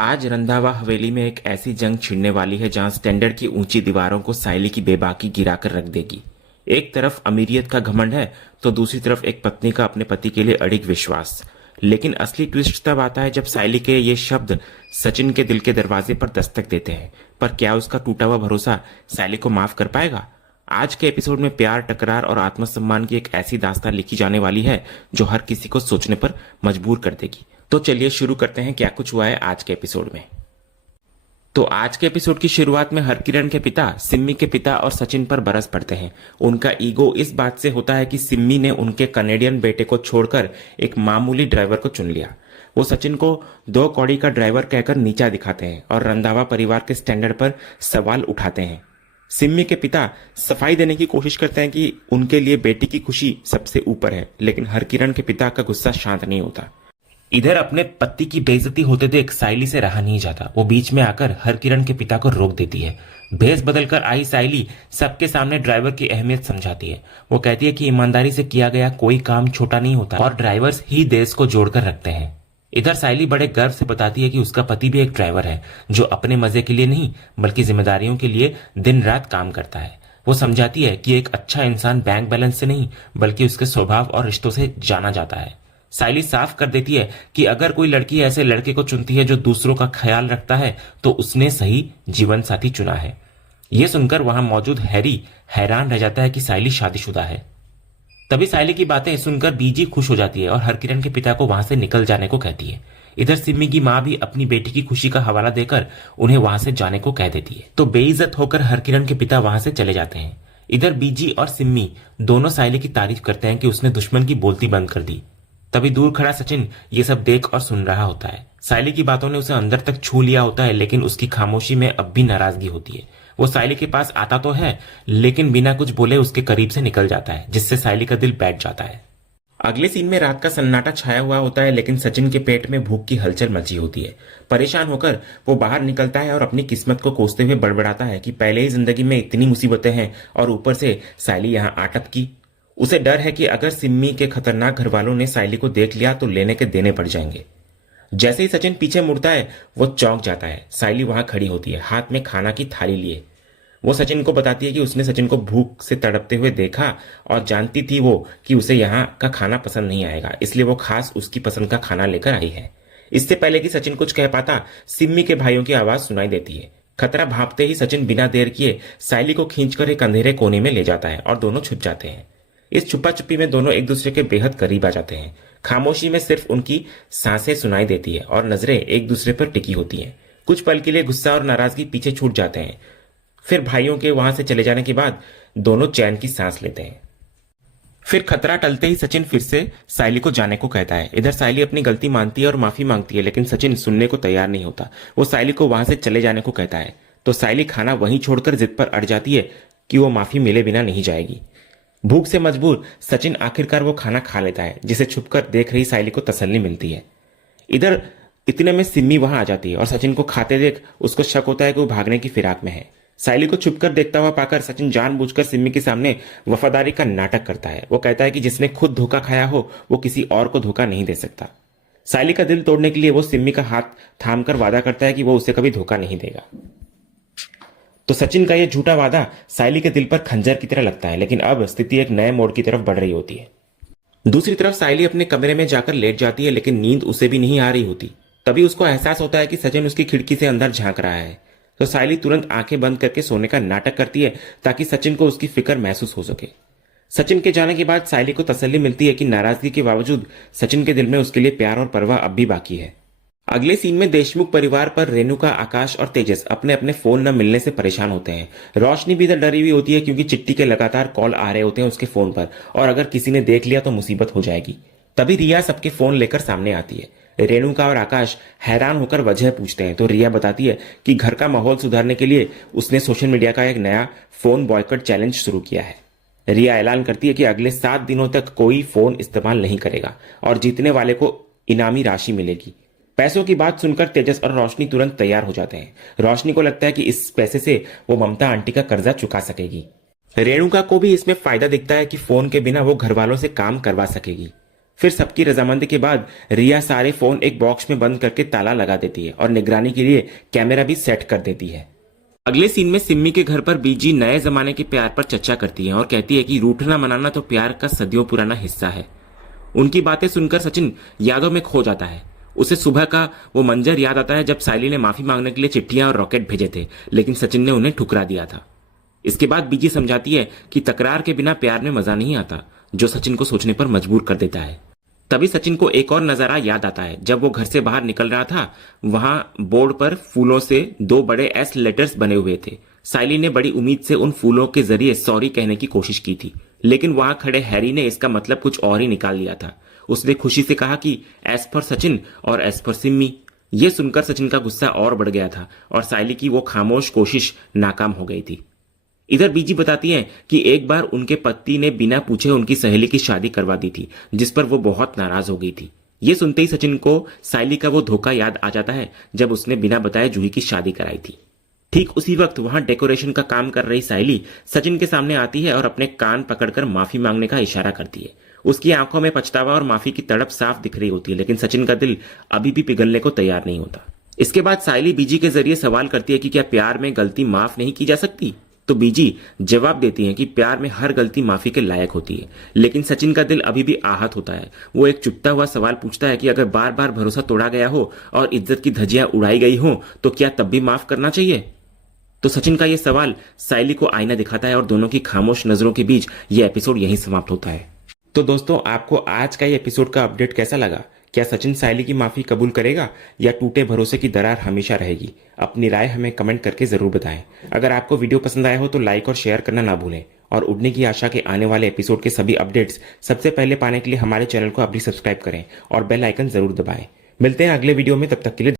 आज रंधावा हवेली में एक ऐसी जंग छिड़ने वाली है जहां स्टैंडर्ड की ऊंची दीवारों को साइली की बेबाकी गिराकर रख देगी। एक तरफ अमीरियत का घमंड है तो दूसरी तरफ एक पत्नी का अपने पति के लिए अडिग विश्वास। लेकिन असली ट्विस्ट तब आता है जब साइली के ये शब्द सचिन के दिल के दरवाजे पर दस्तक देते हैं। पर क्या उसका टूटा हुआ भरोसा साइली को माफ कर पाएगा? आज के एपिसोड में प्यार, टकरार और आत्मसम्मान की एक ऐसी दास्तान लिखी जाने वाली है जो हर किसी को सोचने पर मजबूर कर देगी। तो चलिए शुरू करते हैं क्या कुछ हुआ है आज के एपिसोड में। तो आज के एपिसोड की शुरुआत में हरकिरण के पिता सिम्मी के पिता और सचिन पर बरस पड़ते हैं। उनका ईगो इस बात से होता है कि सिम्मी ने उनके कनेडियन बेटे को छोड़कर एक मामूली ड्राइवर को चुन लिया। वो सचिन को 2 कौड़ी का ड्राइवर कहकर नीचा दिखाते हैं और रंधावा परिवार के स्टैंडर्ड पर सवाल उठाते हैं। सिम्मी के पिता सफाई देने की कोशिश करते हैं कि उनके लिए बेटी की खुशी सबसे ऊपर है, लेकिन हरकिरण के पिता का गुस्सा शांत नहीं होता। इधर अपने पति की बेइज्जती होते देख साइली से रहा नहीं जाता। वो बीच में आकर हरकिरण के पिता को रोक देती है। भेस बदलकर आई साइली सबके सामने ड्राइवर की अहमियत समझाती है। वो कहती है कि ईमानदारी से किया गया कोई काम छोटा नहीं होता और ड्राइवर्स ही देश को जोड़कर रखते हैं। इधर साइली बड़े गर्व से बताती है कि उसका पति भी एक ड्राइवर है जो अपने मजे के लिए नहीं बल्कि जिम्मेदारियों के लिए दिन रात काम करता है। वो समझाती है कि एक अच्छा इंसान बैंक बैलेंस से नहीं बल्कि उसके स्वभाव और रिश्तों से जाना जाता है। साइली साफ कर देती है कि अगर कोई लड़की ऐसे लड़के को चुनती है जो दूसरों का ख्याल रखता है तो उसने सही जीवन साथी चुना है। यह सुनकर वहां मौजूद हैरी हैरान रह जाता है कि साइली शादीशुदा है। तभी साइली की बातें सुनकर बीजी खुश हो जाती है और हरकिरण के पिता को वहां से निकल जाने को कहती है। इधर सिम्मी की मां भी अपनी बेटी की खुशी का हवाला देकर उन्हें वहां से जाने को कह देती है। तो बेइज्जत होकर हरकिरण के पिता वहां से चले जाते हैं। इधर बीजी और सिम्मी दोनों साइली की तारीफ करते हैं कि उसने दुश्मन की बोलती बंद कर दी। तभी दूर खड़ा सचिन ये सब देख और सुन रहा होता है। साइली की बातों ने उसे अंदर तक छू लिया होता है, लेकिन उसकी खामोशी में अब भी नाराजगी होती है। वो साइली के पास आता तो है लेकिन बिना कुछ बोले उसके करीब से निकल जाता है, जिससे साइली का दिल बैठ जाता है। अगले सीन में रात का सन्नाटा छाया हुआ होता है, लेकिन सचिन के पेट में भूख की हलचल मची होती है। परेशान होकर वो बाहर निकलता है और अपनी किस्मत को कोसते हुए बड़बड़ाता है कि पहले ही जिंदगी में इतनी मुसीबतें हैं और ऊपर से साइली यहाँ आटप की। उसे डर है कि अगर सिम्मी के खतरनाक घरवालों ने साइली को देख लिया तो लेने के देने पड़ जाएंगे। जैसे ही सचिन पीछे मुड़ता है वो चौंक जाता है। साइली वहां खड़ी होती है, हाथ में खाना की थाली लिए। वो सचिन को बताती है कि उसने सचिन को भूख से तड़पते हुए देखा और जानती थी वो कि उसे यहाँ का खाना पसंद नहीं आएगा, इसलिए वो खास उसकी पसंद का खाना लेकर आई है। इससे पहले कि सचिन कुछ कह पाता, सिम्मी के भाइयों की आवाज सुनाई देती है। खतरा भांपते ही सचिन बिना देर किए साइली को खींचकर एक अंधेरे कोने में ले जाता है और दोनों छुप जाते हैं। इस छुपा छुपी में दोनों एक दूसरे के बेहद करीब आ जाते हैं। खामोशी में सिर्फ उनकी सांसें सुनाई देती है और नजरें एक दूसरे पर टिकी होती हैं। कुछ पल के लिए गुस्सा और नाराजगी पीछे छूट जाते हैं। फिर भाइयों के वहां से चले जाने के बाद दोनों चैन की सांस लेते हैं। फिर खतरा टलते ही सचिन फिर से साइली को जाने को कहता है। इधर साइली अपनी गलती मानती है और माफी मांगती है, लेकिन सचिन सुनने को तैयार नहीं होता। वो साइली को वहां से चले जाने को कहता है तो साइली खाना वहीं छोड़कर जिद पर अड़ जाती है कि वो माफी मिले बिना नहीं जाएगी। भूख से मजबूर सचिन आखिरकार वो खाना खा लेता है, जिसे छुपकर देख रही साइली को तसल्ली मिलती है। इधर इतने में सिम्मी वहां आ जाती है और सचिन को खाते देख उसको शक होता है कि वो भागने की फिराक में है। साइली को छुपकर देखता हुआ पाकर सचिन जानबूझकर सिम्मी के सामने वफादारी का नाटक करता है। वो कहता है कि जिसने खुद धोखा खाया हो वो किसी और को धोखा नहीं दे सकता। साइली का दिल तोड़ने के लिए वो सिम्मी का हाथ थामकर वादा करता है कि वो उसे कभी धोखा नहीं देगा। तो सचिन का यह झूठा वादा साइली के दिल पर खंजर की तरह लगता है, लेकिन अब स्थिति एक नए मोड़ की तरफ बढ़ रही होती है। दूसरी तरफ साइली अपने कमरे में जाकर लेट जाती है, लेकिन नींद उसे भी नहीं आ रही होती। तभी उसको एहसास होता है कि सचिन उसकी खिड़की से अंदर झांक रहा है। तो साइली तुरंत आंखें बंद करके सोने का नाटक करती है ताकि सचिन को उसकी फिक्र महसूस हो सके। सचिन के जाने के बाद साइली को तसल्ली मिलती है कि नाराजगी के बावजूद सचिन के दिल में उसके लिए प्यार और परवाह अब भी बाकी है। अगले सीन में देशमुख परिवार पर रेणुका, आकाश और तेजस अपने अपने फोन न मिलने से परेशान होते हैं। रोशनी भी इधर डरी हुई होती है क्योंकि चिट्टी के लगातार कॉल आ रहे होते हैं उसके फोन पर, और अगर किसी ने देख लिया तो मुसीबत हो जाएगी। तभी रिया सबके फोन लेकर सामने आती है। रेणुका और आकाश हैरान होकर वजह पूछते हैं तो रिया बताती है कि घर का माहौल सुधारने के लिए उसने सोशल मीडिया का एक नया फोन बॉयकॉट चैलेंज शुरू किया है। रिया ऐलान करती है कि अगले 7 दिनों तक कोई फोन इस्तेमाल नहीं करेगा और जीतने वाले को इनामी राशि मिलेगी। पैसों की बात सुनकर तेजस और रोशनी तुरंत तैयार हो जाते हैं। रोशनी को लगता है कि इस पैसे से वो ममता आंटी का कर्जा चुका सकेगी। रेणुका को भी इसमें फायदा दिखता है कि फोन के बिना वो घर वालों से काम करवा सकेगी। फिर सबकी रजामंदी के बाद रिया सारे फोन एक बॉक्स में बंद करके ताला लगा देती है और निगरानी के लिए कैमरा भी सेट कर देती है। अगले सीन में सिम्मी के घर पर बीजी नए जमाने के प्यार पर चर्चा करती है और कहती है कि रूठना मनाना तो प्यार का सदियों पुराना हिस्सा है। उनकी बातें सुनकर सचिन यादों में खो जाता है। उसे सुबह का वो मंजर याद आता है जब साइली ने माफी मांगने के लिए चिट्ठियां और रॉकेट भेजे थे, लेकिन सचिन ने उन्हें ठुकरा दिया था। इसके बाद बीजी समझाती है कि तकरार के बिना प्यार में मजा नहीं आता, जो सचिन को सोचने पर मजबूर कर देता है। तभी सचिन को एक और नजारा याद आता है। जब वो घर से बाहर निकल रहा था, वहां बोर्ड पर फूलों से 2 बड़े एस लेटर्स बने हुए थे। साइली ने बड़ी उम्मीद से उन फूलों के जरिए सॉरी कहने की कोशिश की थी, लेकिन वहां खड़े हैरी ने इसका मतलब कुछ और ही निकाल लिया था। उसने खुशी से कहा कि एस फॉर सचिन और एस फॉर सिम्मी। ये सुनकर सचिन का गुस्सा और बढ़ गया था और साइली की वो खामोश कोशिश नाकाम हो गई थी। इधर बीजी बताती हैं कि एक बार उनके पति ने बिना पूछे उनकी सहेली की शादी करवा दी थी, जिस पर वो बहुत नाराज हो गई थी। ये सुनते ही सचिन को साइली का वो धोखा याद आ जाता है जब उसने बिना बताए जूही की शादी कराई थी। ठीक उसी वक्त वहां डेकोरेशन का काम कर रही साइली सचिन के सामने आती है और अपने कान पकड़कर माफी मांगने का इशारा करती है। उसकी आंखों में पछतावा और माफी की तड़प साफ दिख रही होती है, लेकिन सचिन का दिल अभी भी पिघलने को तैयार नहीं होता। इसके बाद साइली बीजी के जरिए सवाल करती है कि क्या प्यार में गलती माफ नहीं की जा सकती। तो बीजी जवाब देती है कि प्यार में हर गलती माफी के लायक होती है, लेकिन सचिन का दिल अभी भी आहत होता है। वो एक चुपता हुआ सवाल पूछता है कि अगर बार बार भरोसा तोड़ा गया हो और इज्जत की धज्जियां उड़ाई गई हो तो क्या तब भी माफ करना चाहिए। तो सचिन का यह सवाल साइली को आईना दिखाता है और दोनों की खामोश नजरों के बीच यह एपिसोड यहीं समाप्त होता है। तो दोस्तों, आपको आज का ये एपिसोड का अपडेट कैसा लगा? क्या सचिन साइली की माफी कबूल करेगा या टूटे भरोसे की दरार हमेशा रहेगी? अपनी राय हमें कमेंट करके जरूर बताएं। अगर आपको वीडियो पसंद आया हो तो लाइक और शेयर करना ना भूलें और उड़ने की आशा के आने वाले एपिसोड के सभी अपडेट्स सबसे पहले पाने के लिए हमारे चैनल को अभी सब्सक्राइब करें और बेल आइकन जरूर दबाएं। मिलते हैं अगले वीडियो में, तब तक के लिए